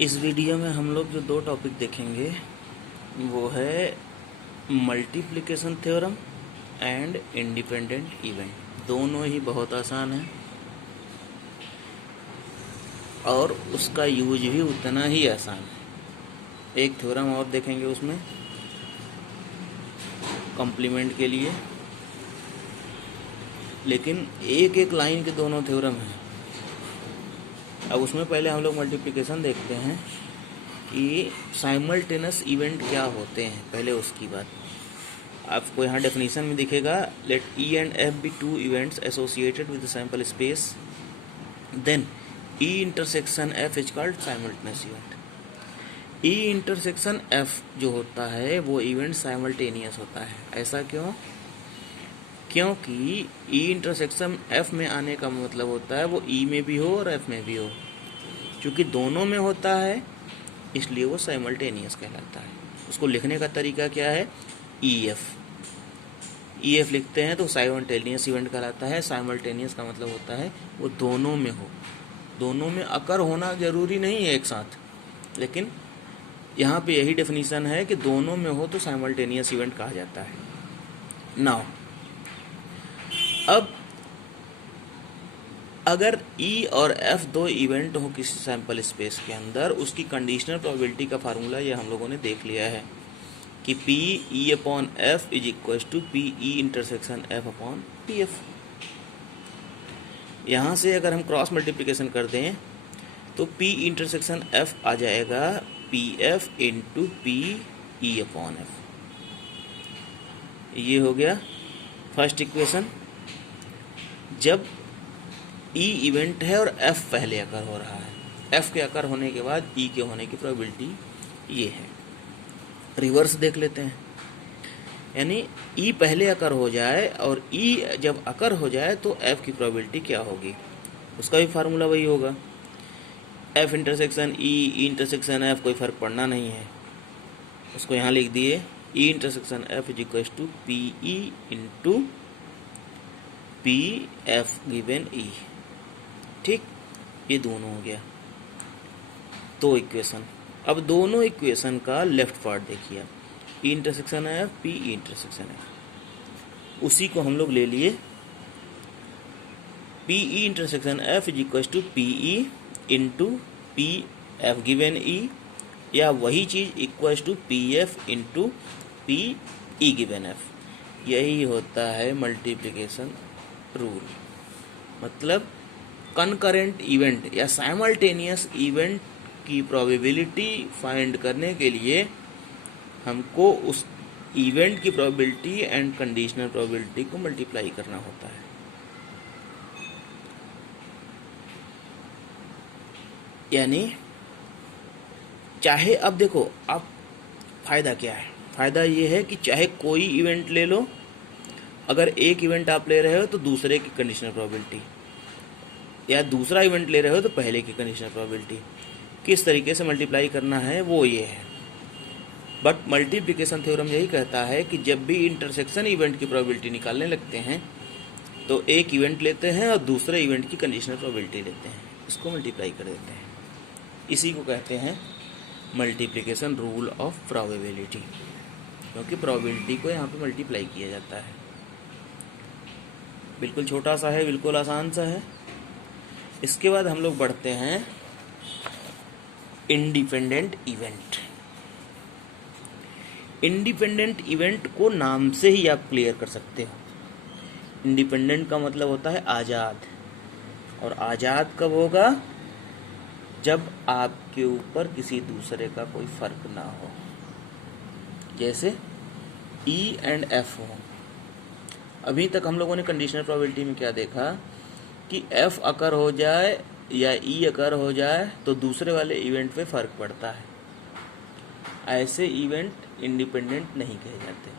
इस वीडियो में हम लोग जो दो टॉपिक देखेंगे वो है multiplication theorem and independent event. दोनों ही बहुत आसान है और उसका यूज भी उतना ही आसान है। एक थ्योरम और देखेंगे उसमें कॉम्प्लीमेंट के लिए, लेकिन एक एक लाइन के दोनों थ्योरम हैं। अब उसमें पहले हम लोग मल्टीप्लिकेशन देखते हैं कि साइमल्टेनियस इवेंट क्या होते हैं। पहले उसकी बात आपको यहाँ डेफिनेशन में दिखेगा, let E and F be two events associated with sample space, then E intersection F is called simultaneous event. E intersection F जो होता है वो इवेंट साइमल्टेनियस होता है। ऐसा क्यों? क्योंकि ई इंटरसेक्शन एफ में आने का मतलब होता है वो ई में भी हो और एफ में भी हो। क्योंकि दोनों में होता है इसलिए वो साइमल्टेनियस कहलाता है। उसको लिखने का तरीका क्या है? ई एफ लिखते हैं तो साइमल्टेनियस इवेंट कहलाता है। साइमल्टेनियस का मतलब होता है वो दोनों में हो। दोनों में अकर होना जरूरी नहीं है एक साथ, लेकिन यहाँ पे यही डेफिनेशन है कि दोनों में हो तो साइमल्टेनियस इवेंट कहा जाता है। नाउ अब अगर ई और एफ दो इवेंट हो किसी सैंपल स्पेस के अंदर, उसकी कंडीशनल प्रोबेबिलिटी का फार्मूला ये हम लोगों ने देख लिया है कि P E upon F is equal to P E intersection F upon P F. यहाँ से अगर हम क्रॉस मल्टीप्लिकेशन कर दें तो पी इंटरसेक्शन एफ आ जाएगा P F into P E upon F. ये हो गया फर्स्ट इक्वेशन। जब ई इवेंट है और एफ पहले अकर हो रहा है, एफ के अकर होने के बाद ई के होने की प्रोबेबिलिटी ये है। रिवर्स देख लेते हैं, यानी ई पहले अकर हो जाए और ई जब अकर हो जाए तो एफ की प्रोबेबिलिटी क्या होगी, उसका भी फार्मूला वही होगा। F intersection E intersection F, कोई फर्क पड़ना नहीं है, उसको यहाँ लिख दिए E intersection F is equal to P E into P F given E. ठीक, ये दोनों हो गया दो इक्वेशन। अब दोनों इक्वेशन का लेफ्ट पार्ट देखिए, E intersection F P E intersection F, उसी को हम लोग ले लिए P E intersection F is equal to P E into P F given E, या वही चीज equal to P F into P E given F. यही होता है मल्टीप्लिकेशन रूल। मतलब कनकरेंट इवेंट या साइमल्टेनियस इवेंट की प्रोबेबिलिटी फाइंड करने के लिए हमको उस इवेंट की प्रोबेबिलिटी एंड कंडीशनल प्रोबेबिलिटी को मल्टीप्लाई करना होता है। यानी चाहे, अब देखो अब फायदा क्या है? फायदा ये है कि चाहे कोई इवेंट ले लो, अगर एक इवेंट आप ले रहे हो तो दूसरे की कंडीशनल प्रोबेबिलिटी, या दूसरा इवेंट ले रहे हो तो पहले की कंडीशनल प्रोबेबिलिटी, किस तरीके से मल्टीप्लाई करना है वो ये है। बट मल्टीप्लिकेशन थ्योरम यही कहता है कि जब भी इंटरसेक्शन इवेंट की प्रोबेबिलिटी निकालने लगते हैं तो एक इवेंट लेते हैं और दूसरे इवेंट की कंडीशनल प्रोबेबिलिटी लेते हैं, इसको मल्टीप्लाई कर देते हैं। इसी को कहते हैं मल्टीप्लिकेशन रूल ऑफ प्रोबेबिलिटी, क्योंकि प्रोबेबिलिटी को यहाँ पे मल्टीप्लाई किया जाता है। बिल्कुल छोटा सा है, बिल्कुल आसान सा है। इसके बाद हम लोग बढ़ते हैं इंडिपेंडेंट इवेंट। इंडिपेंडेंट इवेंट को नाम से ही आप क्लियर कर सकते हो। इंडिपेंडेंट का मतलब होता है आज़ाद, और आज़ाद कब होगा? जब आपके ऊपर किसी दूसरे का कोई फर्क ना हो। जैसे ई एंड एफ हो। अभी तक हम लोगों ने कंडीशनल प्रोबेबिलिटी में क्या देखा कि एफ अकर हो जाए या ई अकर हो जाए तो दूसरे वाले इवेंट पे फर्क पड़ता है। ऐसे इवेंट इंडिपेंडेंट नहीं कहे जाते।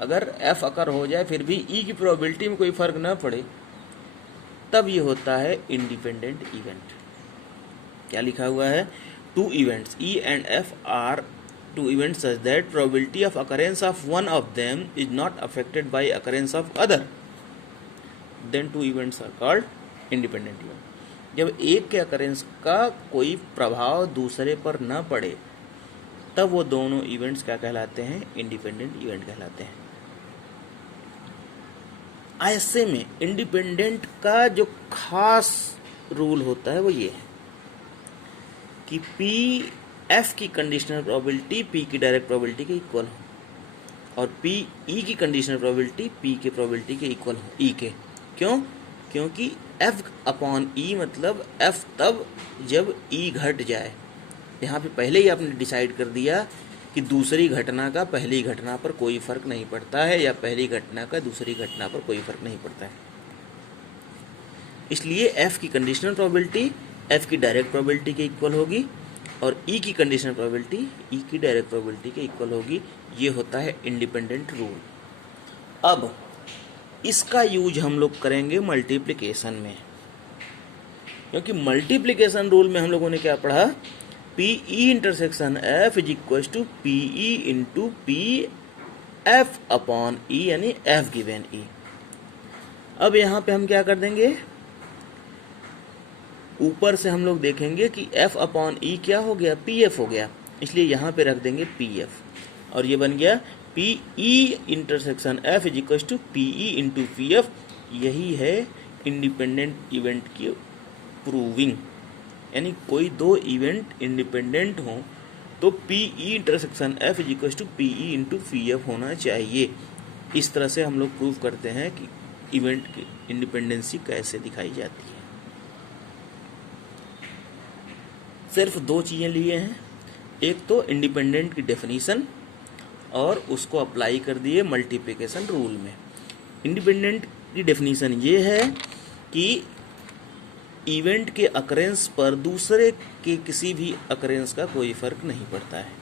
अगर एफ अकर हो जाए फिर भी ई की प्रोबेबिलिटी में कोई फर्क ना पड़े, तब ये होता है इंडिपेंडेंट इवेंट। क्या लिखा हुआ है? Two events E and F are two events such that probability of occurrence of one of them is not affected by occurrence of other, then two events are called independent event. जब एक के occurrence का कोई प्रभाव दूसरे पर न पड़े तब वो दोनों इवेंट्स क्या कहलाते हैं, इंडिपेंडेंट इवेंट कहलाते हैं। ऐसे में इंडिपेंडेंट का जो खास रूल होता है वो ये है कि पी एफ की कंडीशनल प्रोबेबिलिटी पी की डायरेक्ट प्रोबेबिलिटी के इक्वल हो और पी ई की कंडीशनल प्रोबेबिलिटी पी के प्रोबेबिलिटी के इक्वल हो ई के। क्यों? क्योंकि एफ अपॉन ई मतलब एफ तब जब ई घट जाए। यहाँ पे पहले ही आपने डिसाइड कर दिया कि दूसरी घटना का पहली घटना पर कोई फर्क नहीं पड़ता है या पहली घटना का दूसरी घटना पर कोई फर्क नहीं पड़ता है। इसलिए एफ की कंडीशनल प्रोबेबिलिटी एफ की डायरेक्ट प्रोबेबिलिटी के इक्वल होगी और ई की कंडीशनल प्रोबेबिलिटी ई की डायरेक्ट प्रोबेबिलिटी के इक्वल होगी। ये होता है इंडिपेंडेंट रूल। अब इसका यूज हम लोग करेंगे मल्टीप्लिकेशन में, क्योंकि मल्टीप्लिकेशन रूल में हम लोगों ने क्या पढ़ा, P E intersection F is equal to P E into P F upon E, यानी एफ गिवन ई। अब यहाँ पे हम क्या कर देंगे, ऊपर से हम लोग देखेंगे कि एफ अपॉन ई क्या हो गया, पी एफ हो गया, इसलिए यहाँ पे रख देंगे पी एफ और ये बन गया P E intersection F is equal to P E into P F. यही है इंडिपेंडेंट इवेंट की प्रूविंग, यानी कोई दो इवेंट इंडिपेंडेंट हो तो P E intersection F is equal to P E into P F होना चाहिए। इस तरह से हम लोग प्रूव करते हैं कि इवेंट की इंडिपेंडेंसी कैसे दिखाई जाती है। सिर्फ दो चीज़ें लिए हैं, एक तो इंडिपेंडेंट की डेफिनीशन और उसको अप्लाई कर दिए मल्टीप्लिकेशन रूल में। इंडिपेंडेंट की डेफिनीशन ये है कि इवेंट के अकरेंस पर दूसरे के किसी भी अकरेंस का कोई फर्क नहीं पड़ता है,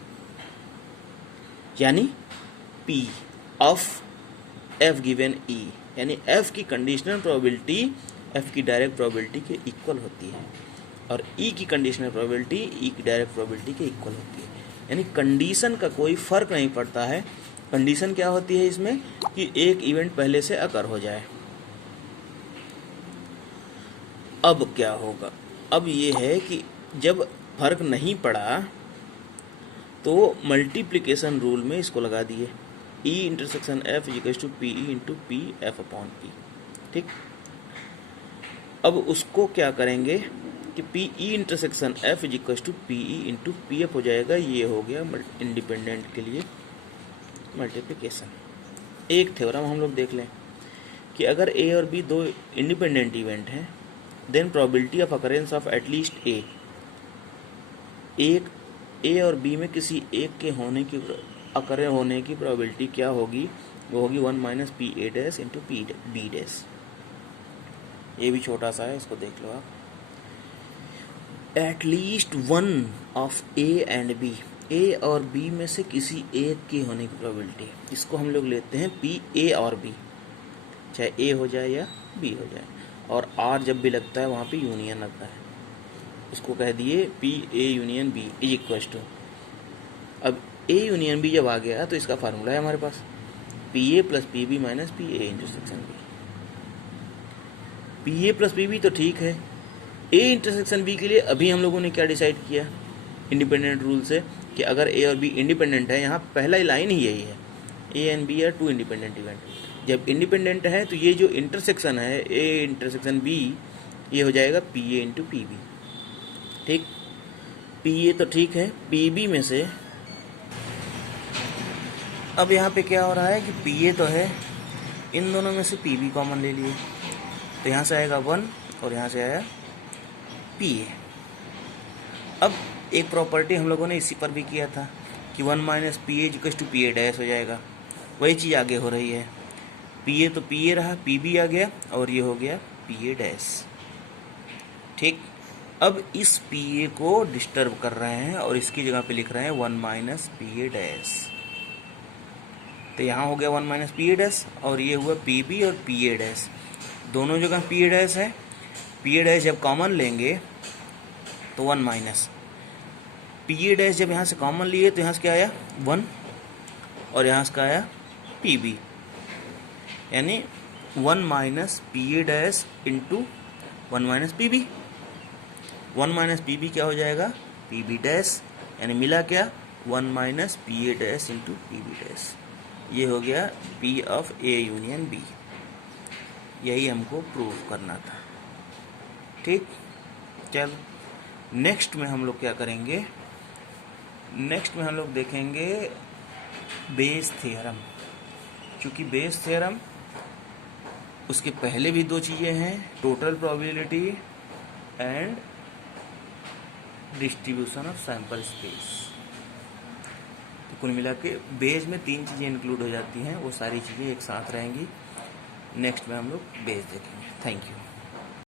यानी P of F given E, यानी F की कंडीशनल प्रोबेबिलिटी F की डायरेक्ट प्रोबेबिलिटी के इक्वल होती है और E की कंडीशनल प्रोबेबिलिटी E की डायरेक्ट प्रोबेबिलिटी के इक्वल होती है। यानी कंडीशन का कोई फर्क नहीं पड़ता है। कंडीशन क्या होती है इसमें कि एक इवेंट पहले से अकर हो जाए। अब क्या होगा, अब ये है कि जब फर्क नहीं पड़ा तो मल्टीप्लिकेशन रूल में इसको लगा दिए, E intersection F equal to P E into P F upon E. ठीक, अब उसको क्या करेंगे कि P E intersection F equal to P E into P F हो जाएगा। ये हो गया इंडिपेंडेंट के लिए मल्टीप्लिकेशन। एक थ्योरम हम लोग देख लें कि अगर A और B दो इंडिपेंडेंट इवेंट हैं, then probability of occurrence of at least A, एक A और B में किसी एक के होने की अकर होने की प्रोबेबिलिटी क्या होगी, वो होगी 1 minus P A dash into P B dash. ये भी छोटा सा है, इसको देख लो आप। At least one of A and B, A और बी में से किसी एक के होने की प्रोबेबिलिटी, इसको हम लोग लेते हैं पी ए और बी, चाहे ए हो जाए या बी हो जाए, और आर जब भी लगता है वहाँ पे यूनियन लगता है, इसको कह दिए P A union B is equal to. अब ए यूनियन बी जब आ गया तो इसका फार्मूला है हमारे पास P A plus P B minus P A intersection B. P A plus P B तो ठीक है, ए इंटरसेक्शन बी के लिए अभी हम लोगों ने क्या डिसाइड किया इंडिपेंडेंट रूल से कि अगर ए और बी इंडिपेंडेंट है, यहाँ पहला लाइन ही यही है, A and B are two independent event. जब इंडिपेंडेंट है तो ये जो इंटरसेक्शन है ए इंटरसेक्शन बी, ये हो जाएगा P A into P B. ठीक, पी ए तो ठीक है, पी बी में से अब यहाँ पे क्या हो रहा है कि पी ए तो है, इन दोनों में से पी बी कॉमन ले लिए, तो यहाँ से आएगा 1 और यहाँ से आया पी ए। अब एक प्रॉपर्टी हम लोगों ने इसी पर भी किया था कि 1 minus P A equal to P A dash हो जाएगा, वही चीज़ आगे हो रही है। पी ए तो पी ए रहा, पी बी आ गया और ये हो गया पी ए डैश। ठीक, अब इस पी ए को डिस्टर्ब कर रहे हैं और इसकी जगह पे लिख रहे हैं 1 माइनस पी ए डैश, तो यहाँ हो गया 1 माइनस पी ए डैश और ये हुआ पी बी और पी ए डैश, दोनों जगह पी ए डैश है। पी ए डैश जब कॉमन लेंगे तो 1 माइनस पी ए डैश, जब यहाँ से कॉमन लिए तो यहाँ से क्या आया 1 और यहाँ से क्या आया पी बी, यानी 1 minus P A dash into 1 minus P B. 1 minus P B क्या हो जाएगा, पी बी डैश, यानी मिला क्या 1 minus P A dash into P B dash. ये हो गया P of A union B. यही हमको प्रूव करना था। ठीक, चल नेक्स्ट में हम लोग क्या करेंगे, नेक्स्ट में हम लोग देखेंगे बेस थ्योरम। क्योंकि बेस थ्योरम उसके पहले भी दो चीज़ें हैं, total probability and distribution of sample space. तो कुल मिला के बेस में 3 चीज़ें इंक्लूड हो जाती हैं, वो सारी चीज़ें एक साथ रहेंगी। नेक्स्ट में हम लोग बेस देखेंगे। Thank you.